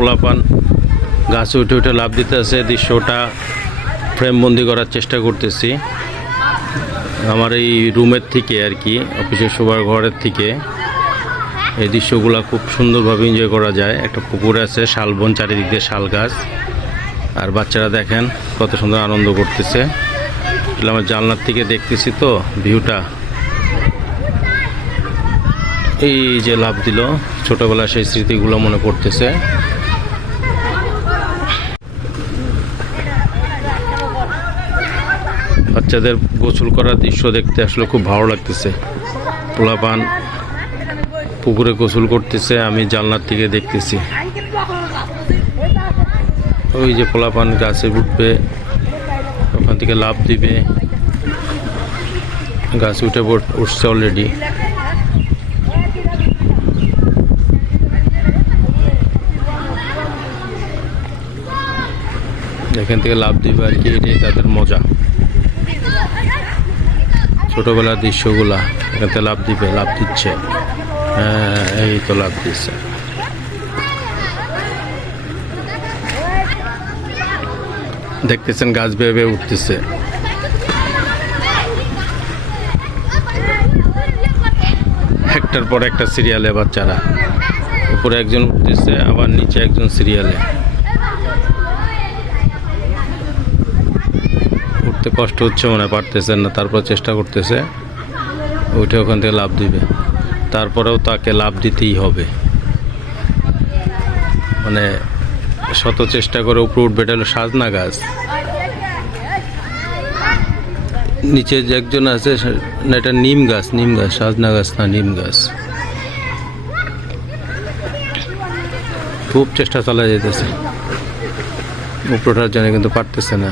পোলাপান গাছে উঠে উঠে লাফ দিতে আছে। দৃশ্যটা ফ্রেমবন্দি করার চেষ্টা করতেছি আমার এই রুমের থেকে আর কি, অফিসের শোবার ঘরের থেকে। এই দৃশ্যগুলো খুব সুন্দরভাবে এনজয় করা যায়। একটা পুকুর আছে, শালবন, চারিদিক দিয়ে শাল গাছ, আর বাচ্চারা দেখেন কত সুন্দর আনন্দ করতেছে। আমার জানলার থেকে দেখতেছি তো ভিউটা। এই যে লাফ দিল, ছোটবেলা সেই স্মৃতিগুলো মনে পড়তেছে। বাচ্চাদের গোসল করার দৃশ্য দেখতে আসলে খুব ভালো লাগতেছে। পোলাপান পুকুরে গোসল করতেছে, আমি জানলার থেকে দেখতেছি। ওই যে পোলাপান গাছে উঠবে, ওখান থেকে লাফ দিবে, গাছে উঠছে অলরেডি। এখান থেকে লাফ দিবে আর কি, এটাই তাদের মজা। ছোটবেলার দৃশ্যগুলা, এখান থেকে লাফ দিবে, লাফ দিচ্ছে। হ্যাঁ, এই তো লাফ দিচ্ছে। দেখতেছেন গাছ বেয়ে বেয়ে উঠতেছে। একটার পর একটা সিরিয়ালে বাচ্চারা, উপরে একজন উঠতেছে, আবার নিচে একজন সিরিয়ালে। উঠতে কষ্ট হচ্ছে মনে হয়, পারতেছেন না, তারপর চেষ্টা করতেছে উঠে ওখান থেকে লাফ দিবে। তারপরেও তাকে লাফ দিতেই হবে, মানে শত চেষ্টা করে উপরে উঠবে। এটা হলো সাজনা গাছ। নিচে যে একজন আছে, না এটা নিম গাছ, নিম গাছ, সাজনা গাছ না, নিম গাছ। খুব চেষ্টা চালা যেতেছে উপরে ওঠার জন্য, কিন্তু পারতেছে না।